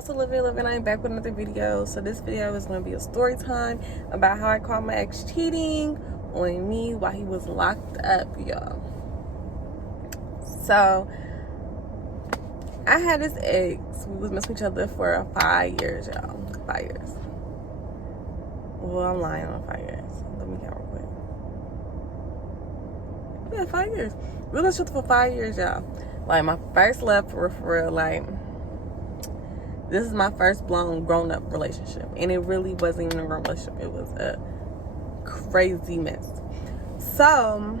y'all, so living. I'm back with another video. So this video is going to be a story time about how I caught my ex cheating on me while he was locked up, y'all. So I had this ex. We was messing with each other for 5 years, y'all. 5 years. Well, I'm lying on 5 years. Let me count real quick. Yeah, 5 years. We was with for 5 years, y'all. Like, my first love for real, like, this is my first blown grown-up relationship. And it really wasn't even a grown relationship. It was a crazy mess. So,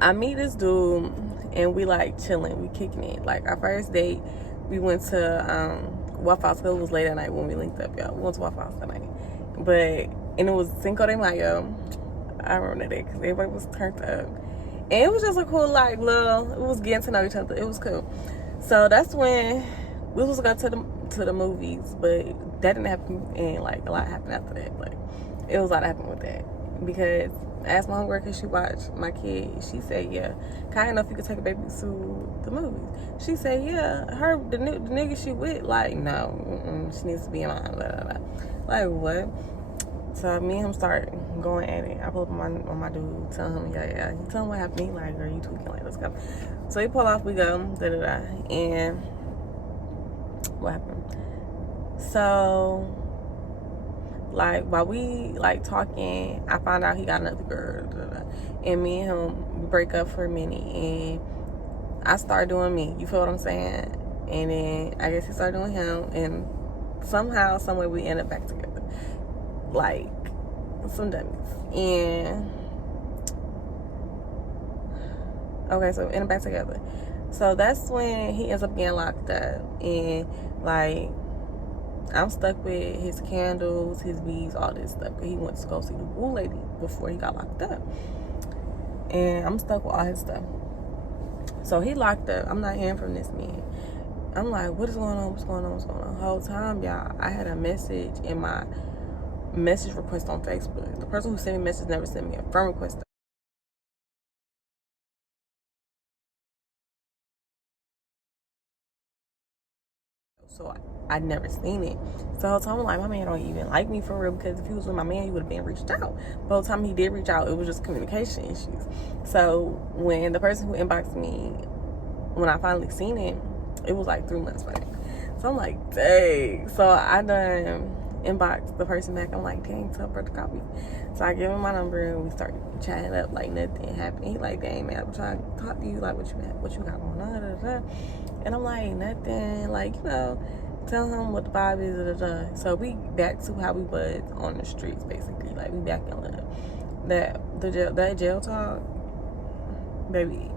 I meet this dude, and we, like, chilling. We kicking it. Like, our first date, we went to Waffle House. It was late at night when we linked up, y'all. We went to Waffle House that night. And it was Cinco de Mayo. I remember that because everybody was turned up. And it was just a cool, like, little, it was getting to know each other. It was cool. So that's when we was going to the movies, but that didn't happen, and, like, a lot happened after that. Like, it was a lot happened with that. Because I asked my homegirl, because she watched my kid, she said, yeah, kind enough you could take a baby to the movies. She said, yeah, the nigga she with, like, no, she needs to be in mine, blah, blah, blah. Like, what? So me and him start going at it. I pull up on my dude, tell him, yeah. He tell him what happened. He like, girl, you tweaking, like, let's go. So he pull off, we go, da-da-da. And what happened? So, like, while we, like, talking, I found out he got another girl, da-da-da. And me and him, we break up for a minute. And I start doing me. You feel what I'm saying? And then I guess he started doing him. And somehow, some way, we end up back together. Like, some dummies. And okay, so we end up back together. So that's when he ends up getting locked up. And, like, I'm stuck with his candles, his beads, all this stuff. He went to go see the woo lady before he got locked up. And I'm stuck with all his stuff. So he locked up. I'm not hearing from this man. I'm like, what is going on? What's going on? The whole time, y'all, I had a message in my message request on Facebook. The person who sent me a message never sent me a friend request. So I never seen it. So the whole time I'm like, my man don't even like me for real, because if he was with my man, he would have been reached out. But the whole time he did reach out, it was just communication issues. So when the person who inboxed me, when I finally seen it, it was like 3 months later. So I'm like, dang. So I done inbox the person back. I'm like, dang, tell her to call me. So I give him my number and we start chatting up like nothing happened. He like, dang, man, I'm trying to talk to you, like, what you got going on, da, da, da. And I'm like, nothing, like, you know, tell him what the vibe is, da, da, da. So we back to how we was on the streets, basically. Like, we back in love. That jail talk, baby,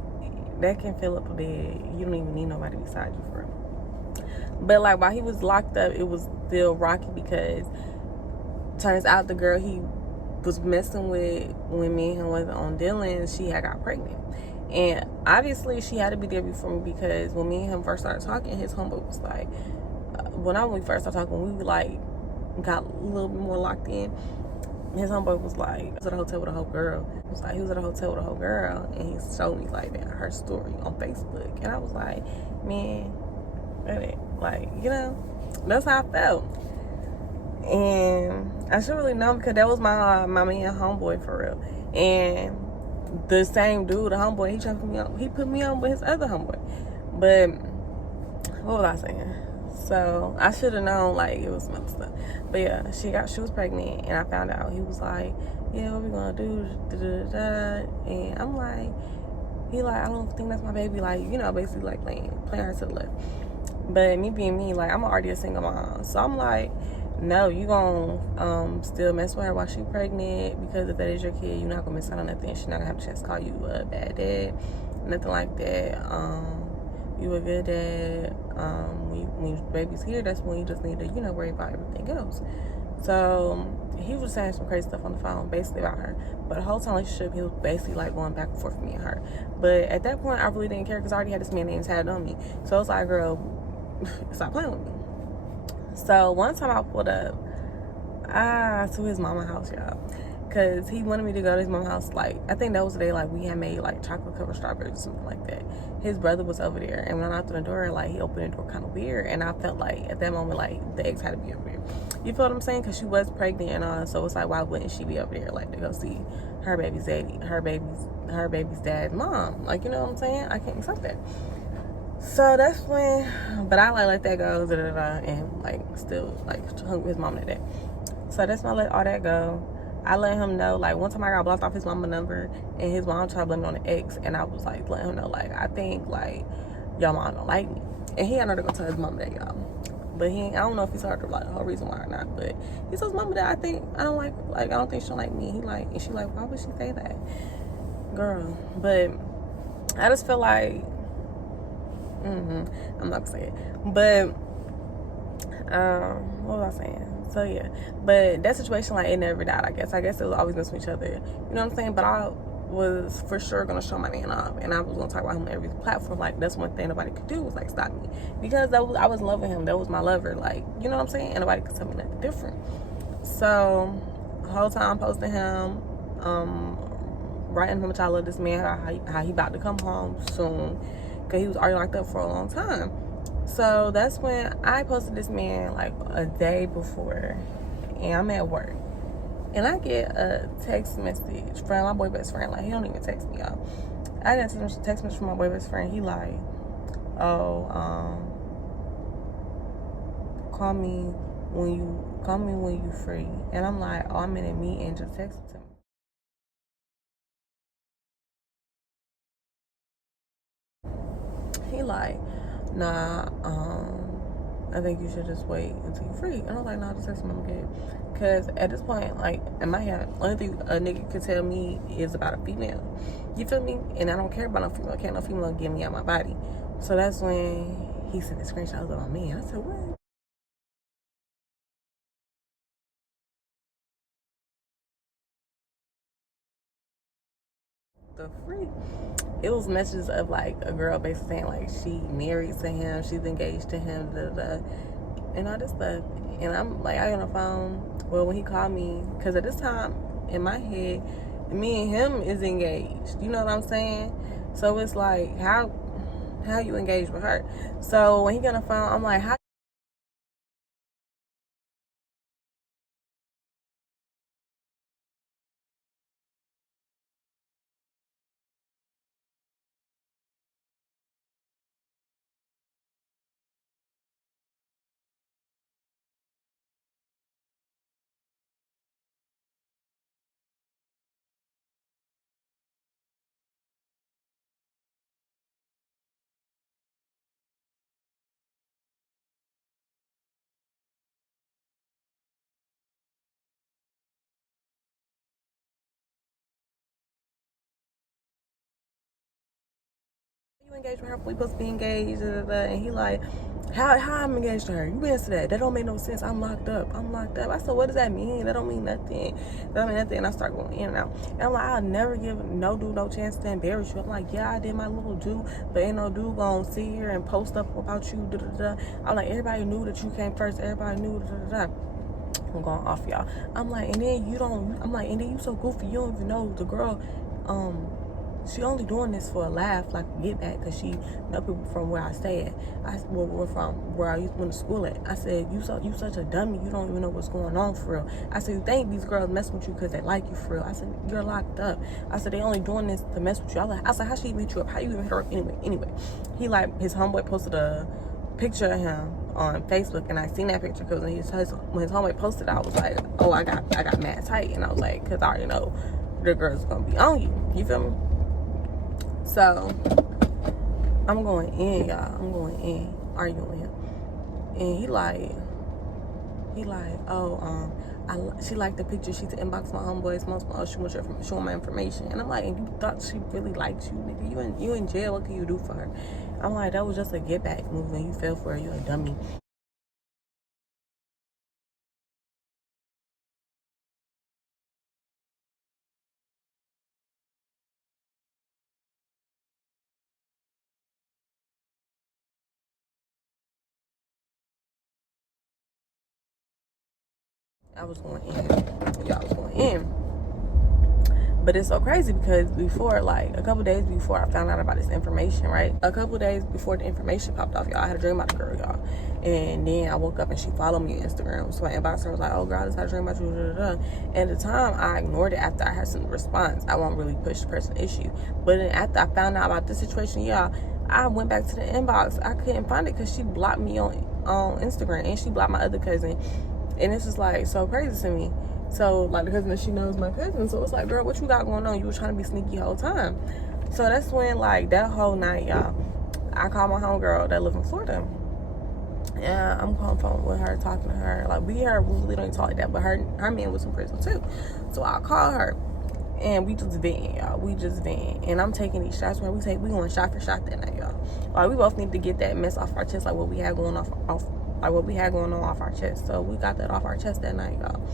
that can fill up a bed. You don't even need nobody beside you for it. But, like, while he was locked up, it was still rocky, because turns out the girl he was messing with when me and him wasn't on Dylan, she had got pregnant. And obviously she had to be there before me, because when me and him first started talking, his homeboy was like, when we first started talking, when we like got a little bit more locked in, his homeboy was like, he was at a hotel with a whole girl. He was at a hotel with a whole girl, and he showed me, like, her story on Facebook. And I was like, man, like, you know, that's how I felt. And I should really know, because that was my man homeboy for real. And the same dude, the homeboy, he put me on with his other homeboy. But what was I saying? So I should have known, like, it was some other stuff. But yeah, she was pregnant, and I found out. He was like, yeah, what we gonna do, da, da, da. And I'm like, he like, I don't think that's my baby, like, you know, basically like playing her to the left. But me being me, like, I'm already a single mom, so I'm like, no, you gonna still mess with her while she's pregnant, because if that is your kid, you're not gonna miss out on nothing. She's not gonna have a chance to call you a bad dad, nothing like that. You a good dad. When your baby's here, that's when you just need to, you know, worry about everything else. So he was saying some crazy stuff on the phone, basically about her. But the whole time relationship, he was basically like going back and forth with me and her. But at that point, I really didn't care, because I already had this man named tatted on me. So it's like, girl, stop playing with me. So one time I pulled up to his mama house, y'all, Cause he wanted me to go to his mom's house. Like, I think that was the day like we had made like chocolate covered strawberries or something like that. His brother was over there, and when I knocked on the door, like he opened the door kind of weird, and I felt like at that moment like the ex had to be over there. You feel what I'm saying? Cause she was pregnant and all, so it's like why wouldn't she be over there like to go see her baby's daddy, her baby's dad's mom? Like, you know what I'm saying? I can't accept that. So that's when, but I like let that go, and like still like hung with his mom that day. So that's when I let all that go. I let him know, like, one time I got blocked off his mama number, and his mom tried to blame me on the ex, and I was like, letting him know, like, I think, like, your mom don't like me. And he had to go tell his mama that, y'all. But I don't know if he's heard like the whole reason why or not, but he tells his mama that I don't think she'll like me. And she like, why would she say that? Girl. But I just feel like, I'm not gonna say it. But, what was I saying? So yeah, but that situation, like, it never died. I guess it was always messing with each other. You know what I'm saying? But I was for sure gonna show my man off, and I was gonna talk about him on every platform. Like, that's one thing nobody could do was like stop me, because I was loving him. That was my lover. Like, you know what I'm saying? And nobody could tell me nothing different. So the whole time posting him, writing him, I love this man, how he about to come home soon, because he was already locked up for a long time. So that's when I posted this man like a day before, and I'm at work, and I get a text message from my boy best friend. Like, he don't even text me, y'all. I got a text message from my boy best friend. He like, oh, call me when you free. And I'm like, oh, I'm in a meeting. Just text it to me. He like, nah, I think you should just wait until you're free. And I was like, nah, just text me, I'm good. Because at this point, like, in my head, only thing a nigga could tell me is about a female. You feel me? And I don't care about no female. Can't no female get me out my body. So that's when he sent the screenshot of my man. I said, what? The freak? It was messages of like a girl basically saying like she married to him, she's engaged to him, and all this stuff. And I'm like, I got on the phone. Well, when he called me, because at this time in my head, me and him is engaged. You know what I'm saying? So it's like, how you engaged with her? So when he got on the phone, I'm like, how? You engaged with her? We supposed to be engaged, and he like, how I'm engaged to her? You answer that. That don't make no sense. I'm locked up. I said, what does that mean? That don't mean nothing. That don't mean nothing. And I start going in and out. And I'm like, I'll never give no dude no chance to embarrass you. I'm like, yeah, I did my little do, but ain't no dude gonna sit here and post up about you. I'm like, everybody knew that you came first. Everybody knew. I'm going off, y'all. I'm like, and then you so goofy. You don't even know the girl. She only doing this for a laugh, like a get back, because she know people from where I stay at. We're from where I went to school at. I said, you such a dummy. You don't even know what's going on for real. I said, you think these girls mess with you because they like you for real. I said, you're locked up. I said, they only doing this to mess with you. I said, how she even hit you up? How you even hit her up anyway? He like, his homeboy posted a picture of him on Facebook, and I seen that picture because when his homeboy posted, I was like, oh, I got mad tight, and I was like, because I already know the girl's gonna be on you. You feel me? So I'm going in, y'all. I'm going in, arguing with him, and he like, oh, she liked the picture. She inboxed my homeboys. She wants my information, and I'm like, and you thought she really liked you, nigga? You in jail? What can you do for her? I'm like, that was just a get back move, and you fell for it. You a dummy. I was going in. Y'all was going in. But it's so crazy because before, like a couple days before I found out about this information, right? A couple days before the information popped off, y'all, I had a dream about the girl, y'all. And then I woke up and she followed me on Instagram. So I inboxed her, was like, oh girl, I just had a dream about you. And at the time, I ignored it after I had some response. I won't really push the person issue. But then after I found out about this situation, y'all, I went back to the inbox. I couldn't find it because she blocked me on Instagram and she blocked my other cousin. And it's just like so crazy to me. So, like, the cousin that she knows my cousin. So, it's like, girl, what you got going on? You were trying to be sneaky the whole time. So, that's when, like, that whole night, y'all, I called my homegirl that live in Florida. And I'm on the phone with her, talking to her. Like, we really don't talk like that, but her man was in prison, too. So, I called her, and we just venting, y'all. We just venting. And I'm taking these shots where we going shot for shot that night, y'all. Like, we both need to get that mess off our chest, like what we had going off our chest. So, we got that off our chest that night, y'all.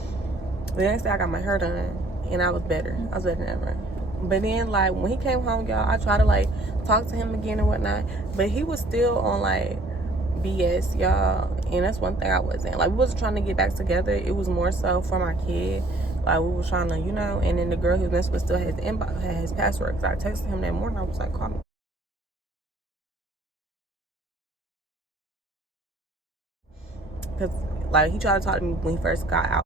The next day I got my hair done and I was better. I was better than ever. But then, like, when he came home, y'all, I tried to, like, talk to him again and whatnot. But he was still on, like, BS, y'all. And that's one thing I wasn't. Like, we wasn't trying to get back together. It was more so for my kid. Like, we were trying to, you know. And then the girl who's messed with still had his password. Because I texted him that morning. I was like, call me. Because, like, he tried to talk to me when he first got out.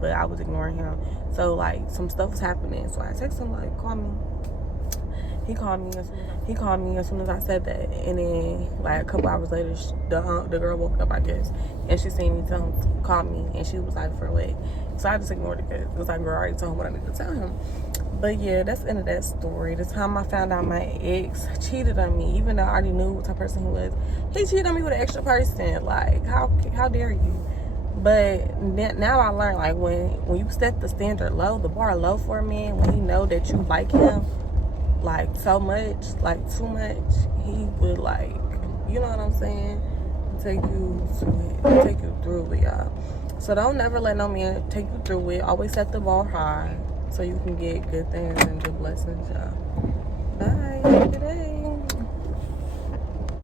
But I was ignoring him. So, like, some stuff was happening. So I texted him, like, call me. He called me as soon as I said that. And then, like, a couple hours later, the girl woke up, I guess. And she seen me tell him to call me. And she was like, for what? So I just ignored it because it was like, girl, I already told him what I needed to tell him. But yeah, that's the end of that story. The time I found out my ex cheated on me, even though I already knew what type of person he was, he cheated on me with an extra person. Like, how dare you? But now I learned, like, when you set the standard low, the bar low for a man, when he know that you like him, like, so much, like, too much, he would, like, you know what I'm saying, take you through it, y'all. So don't never let no man take you through it. Always set the bar high so you can get good things and good blessings, y'all.